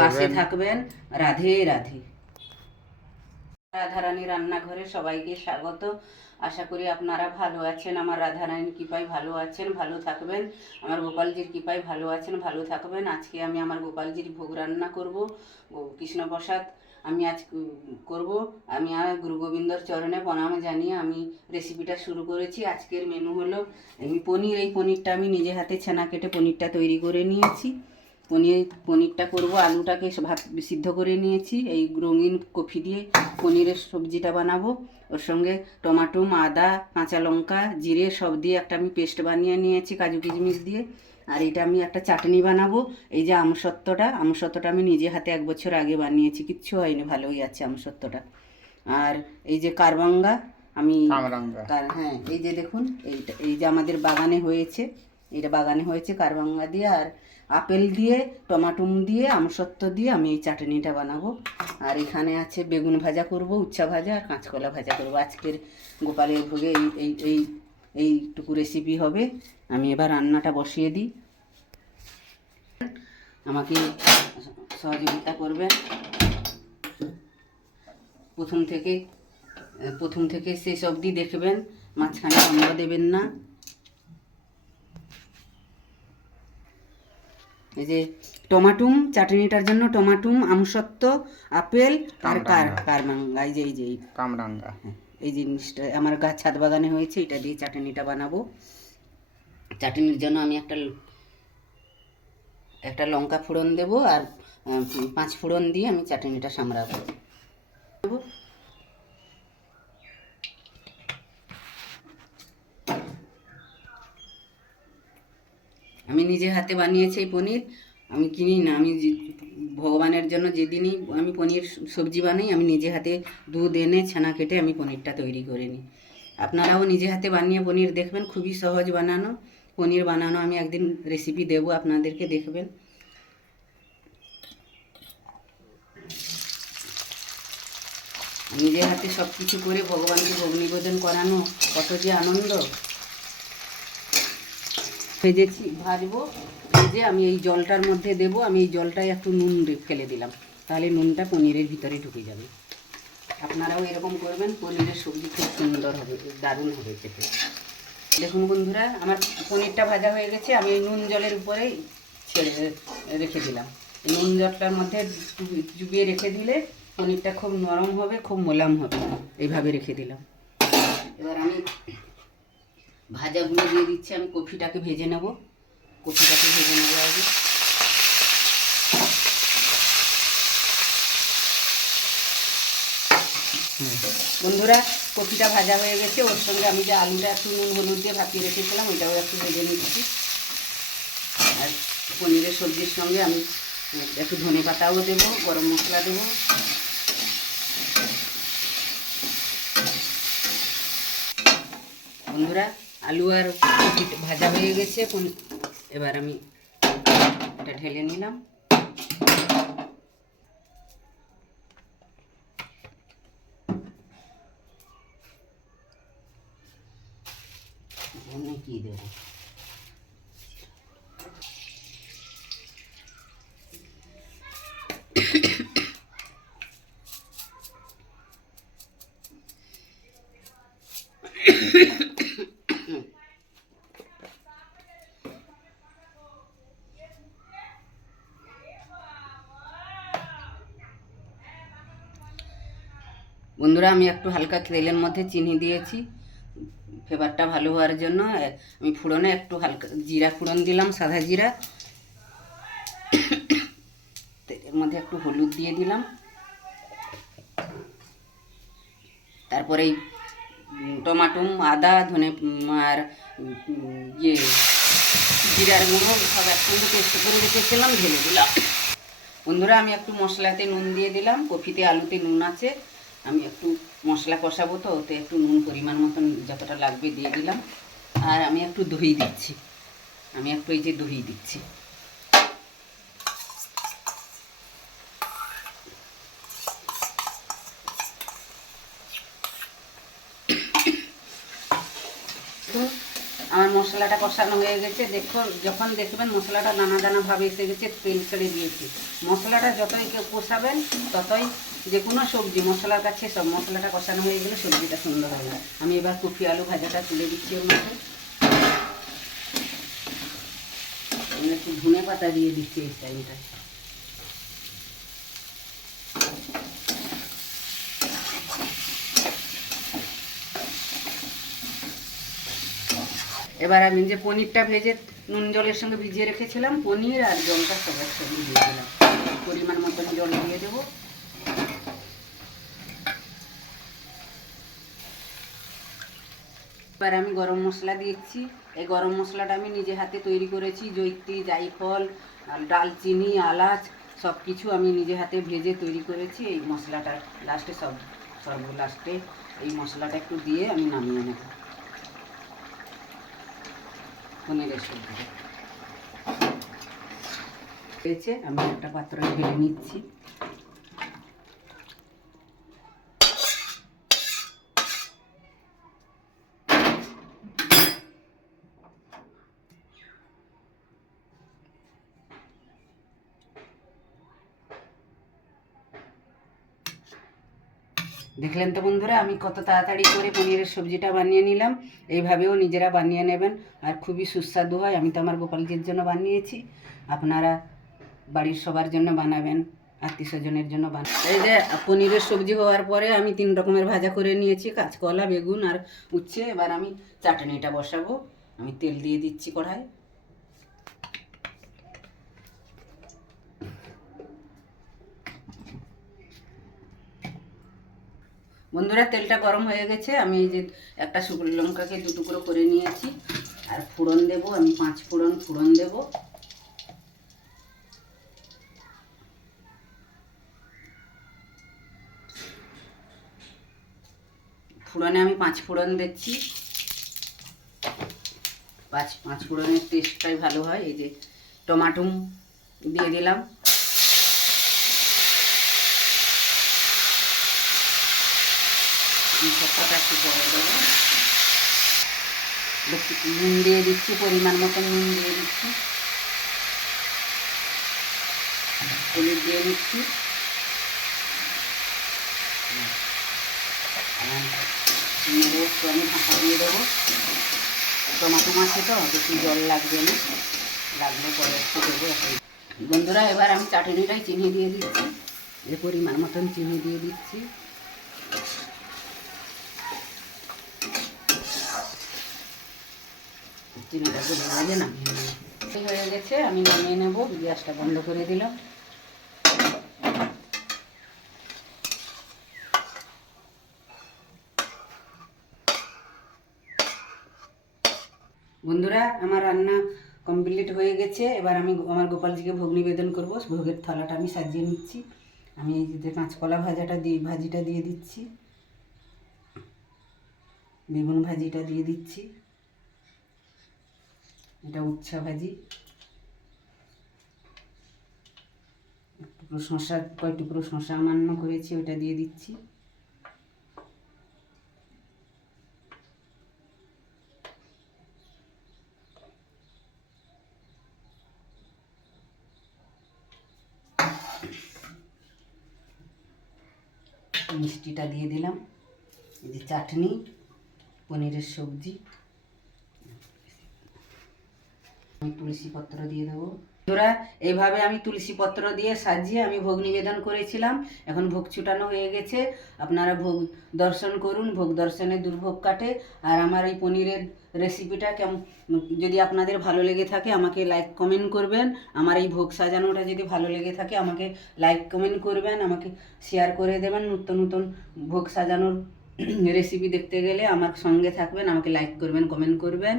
পাশে থাকবেন। রাধে রাধে। রাধারানী রান্নাঘরে সবাইকে স্বাগত। আশা করি আপনারা ভালো আছেন। আমার রাধারানীর কৃপায় ভালো আছেন, ভালো থাকবেন। আমার গোপালজির কৃপায় ভালো আছেন, ভালো থাকবেন। আজকে আমি আমার গোপালজির ভোগ রান্না করব, কৃষ্ণপ্রসাদ আমি আজ করব। আমি আর গুরু গোবিন্দর চরণে প্রণাম জানিয়ে আমি রেসিপিটা শুরু করেছি। আজকের মেনু হলো আমি পনির। এই পনিরটা আমি নিজে হাতে ছানা কেটে পনিরটা তৈরি করে নিয়েছি। পনিরটা করব। আলুটাকে ভাত সিদ্ধ করে নিয়েছি। এই রঙিন কফি দিয়ে পনিরের সবজিটা বানাবো। ওর সঙ্গে টমাটো, আদা, কাঁচা লঙ্কা, জিরে সব দিয়ে একটা আমি পেস্ট বানিয়ে নিয়েছি কাজু কিশমিশ দিয়ে। আর এটা আমি একটা চাটনি বানাবো। এই যে আমসত্ত্বটা আমি নিজে হাতে 1 বছর আগে বানিয়েছি, কিচ্ছু হয়নি, ভালোই আছে আমসত্ত্বটা। আর এই যে কারবাঙ্গা আমি হ্যাঁ, এই যে দেখুন, এই যে আমাদের বাগানে হয়েছে, এটা বাগানে হয়েছে কারবাঙ্গা দিয়ে। আর আপেল দিয়ে, টমাটুম দিয়ে, আমসত্ত্ব দিয়ে আমি এই চাটনিটা বানাবো। আর এখানে আছে বেগুন ভাজা করব, উচ্ছা ভাজা আর কাঁচকলা ভাজা করব। আজকের গোপালের ভোগে এই এই এইটুকু রেসিপি হবে। আমি এবার রান্নাটা বসিয়ে দিই। আমাকে সহযোগিতা করবেন। প্রথম থেকে শেষ অবধি দেখবেন, মাঝখানে বন্ধ দেবেন না। এই যে টমাটুম, চাটনিটার জন্য টমাটুম, আমসত্ত্ব, আপেল আর কারমাঙ্গা, এই যে কামরাঙ্গা, এই জিনিসটা আমার ছাদ বাগানে হয়েছে। এটা দিয়ে চাটনিটা বানাবো। চাটনির জন্য আমি একটা লঙ্কা ফোড়ন দেব আর 5 ফোড়ন দিয়ে আমি চাটনিটা সামলাবো। আমি নিজে হাতে বানিয়েছি এই পনির, আমি কিনি না। আমি ভগবানের জন্য যেদিনই আমি পনির সবজি বানাই, আমি নিজে হাতে দুধ এনে ছানা কেটে আমি পনিরটা তৈরি করে নিই। আপনারাও নিজে হাতে বানিয়ে পনির দেখবেন, খুবই সহজ বানানো। পনির বানানো আমি একদিন রেসিপি দেবো আপনাদেরকে, দেখবেন। নিজে হাতে সব কিছু করে ভগবানকে ভোগ নিবেদন করানো কত যে আনন্দ। ভাজবো। ভেজে আমি এই জলটার মধ্যে দেব। আমি এই জলটায় একটু নুন ফেলে দিলাম, তাহলে নুনটা পনিরের ভিতরে ঢুকে যাবে। আপনারাও এরকম করবেন, পনিরের সবজি খুব সুন্দর হবে, দারুণ হবে খেতে। দেখুন বন্ধুরা, আমার পনিরটা ভাজা হয়ে গেছে। আমি এই নুন জলের উপরেই রেখে দিলাম। এই নুন জলটার মধ্যে চুবিয়ে রেখে দিলে পনিরটা খুব নরম হবে, খুব মোলাম হবে। এইভাবে রেখে দিলাম। এবার আমি ভাজাগুলো দিয়ে দিচ্ছি। আমি কফিটাকে ভেজে নেব আগে। বন্ধুরা, কফিটা ভাজা হয়ে গেছে। ওর সঙ্গে আমি যে আলুটা একটু নুন হলুদ দিয়ে ভাপিয়ে রেখেছিলাম, ওইটাও একটু ভেজে নিচ্ছি। আর পনিরের সবজির সঙ্গে আমি একটু ধনে পাতাও দেবো, গরম মশলা দেবো। বন্ধুরা, আলু আর কফি ভাজা হয়ে গেছে। এবার আমি এটা ঢেলে নিলাম। কি দেব? বন্ধুরা, আমি একটু হালকা তেলের মধ্যে চিনি দিয়েছি ফ্লেভারটা ভালো হওয়ার জন্য। আমি ফোড়নে একটু হালকা জিরা ফোড়ন দিলাম, সাদা জিরা। তেলের মধ্যে একটু হলুদ দিয়ে দিলাম। তারপরে এই টমাটো, আদা, ধনে আর জিরার গুঁড়ো সব একসঙ্গে পেস্ট করে রেখেছিলাম, ঢেলে দিলাম। বন্ধুরা, আমি একটু মশলাতে নুন দিয়ে দিলাম। কফিতে আলুতে নুন আছে। আমি একটু মশলা কষাবো, তো ওতে একটু নুন পরিমাণ মতন যতটা লাগবে দিয়ে দিলাম। আর আমি একটু দই দিচ্ছি। এই যে দই দিচ্ছি। আমার আমার মশলাটা কষানো হয়ে গেছে। দেখো, যখন দেখবেন মশলাটা দানা দানা ভাবে এসে গেছে, তেল ছেড়ে দিয়েছি। মশলাটা যতই কেউ কষাবেন ততই যে কোনো সবজি মশলার কাছে সব মশলাটা কষানো হয়ে গেলে সবজিটা সুন্দর হবে। আমি এবার কপি আলু ভাজাটা তুলে দিচ্ছি ওর মধ্যে। একটু ধনে পাতা দিয়ে দিচ্ছি এই টাইমটা। এবার আমি যে পনিরটা ভেজে নুন জলের সঙ্গে ভিজিয়ে রেখেছিলাম, পনির আর জলটা সব একসঙ্গে দিয়ে দিলাম। পরিমাণ মতন জল দিয়ে দেবো। এবার আমি গরম মশলা দিয়েছি। এই গরম মশলাটা আমি নিজে হাতে তৈরি করেছি। জৈত্রী, জায়ফল, ডালচিনি, এলাচ সব কিছু আমি নিজে হাতে ভেজে তৈরি করেছি। এই মশলাটা লাস্টে লাস্টে এই মশলাটা একটু দিয়ে আমি নামিয়ে নেব পনিরের সবজিটা। হয়েছে, আমি একটা পাত্রে ঢেলে নিচ্ছি। দেখলেন তো বন্ধুরা, আমি কত তাড়াতাড়ি করে পনিরের সবজিটা বানিয়ে নিলাম। এইভাবেও নিজেরা বানিয়ে নেবেন, আর খুবই সুস্বাদু হয়। আমি তো আমার গোপালজির জন্য বানিয়েছি, আপনারা বাড়ির সবার জন্য বানাবেন, আত্মীয় স্বজনের জন্য বানাবেন। এই যে পনিরের সবজি হওয়ার পরে আমি 3 রকমের ভাজা করে নিয়েছি, কাঁচকলা, বেগুন আর উচ্ছে। এবার আমি চাটনিটা বসাবো। আমি তেল দিয়ে দিচ্ছি কড়াই। বন্ধুরা, তেলটা গরম হয়ে গেছে। আমি এই যে একটা শুকনো লঙ্কাকে 2 টুকরো করে নিয়েছি, আর ফোড়ন দেব। আমি 5 ফোড়ন দেব। ফোড়নে আমি 5 ফোড়ন দিচ্ছি। 5 ফোড়নের টেস্টটাই ভালো হয়। এই যে টমাটো দিয়ে দিলাম। সবটা একটু পরে দেবো। নুন দিয়ে দিচ্ছি, পরিমাণ মতো নুন দিয়ে দিচ্ছি। হলুদ দিয়ে নিচ্ছি। আমি ঢাকা দিয়ে দেবো। টমাটো মাছে তো বেশি জল লাগবে না, লাগলে পরে একটু দেবো। বন্ধুরা, এবার আমি চাটনিটাই চিনি দিয়ে দিচ্ছি। যে পরিমাণ মতন চিনি দিয়ে দিচ্ছি। চিনিটা গলে গেলে নামিয়ে নেব। হয়ে গেছে, আমি নামিয়ে নেব। গ্যাসটা বন্ধ করে দিলাম। বন্ধুরা, আমার রান্না কমপ্লিট হয়ে গেছে। এবার আমি আমার গোপালজিকে ভোগ নিবেদন করব। ভোগের থালাটা আমি সাজিয়ে নিচ্ছি। আমি এই যে কাঁচকলা ভাজিটা দিয়ে দিচ্ছি, বেগুন ভাজিটা দিয়ে দিচ্ছি, এটা উচ্ছে ভাজি, কয় টুকরো শসা সামান্য করেছি ওটা দিয়ে দিচ্ছি। মিষ্টিটা দিয়ে দিলাম। এই যে চাটনি, পনিরের সবজি, আমি তুলসী পত্র দিয়ে দেবো। বন্ধুরা, এইভাবে আমি তুলসী পত্র দিয়ে সাজিয়ে আমি ভোগ নিবেদন করেছিলাম। এখন ভোগ ছুটানো হয়ে গেছে। আপনারা ভোগ দর্শন করুন, ভোগ দর্শনে দুর্ভোগ কাটে। আর আমার এই পনিরের রেসিপিটা যদি আপনাদের ভালো লেগে থাকে আমাকে লাইক কমেন্ট করবেন। আমার এই ভোগ সাজানোটা যদি ভালো লেগে থাকে আমাকে লাইক কমেন্ট করবেন, আমাকে শেয়ার করে দেবেন। নতুন ভোগ সাজানোর রেসিপি দেখতে গেলে আমার সঙ্গে থাকবেন, আমাকে লাইক করবেন, কমেন্ট করবেন।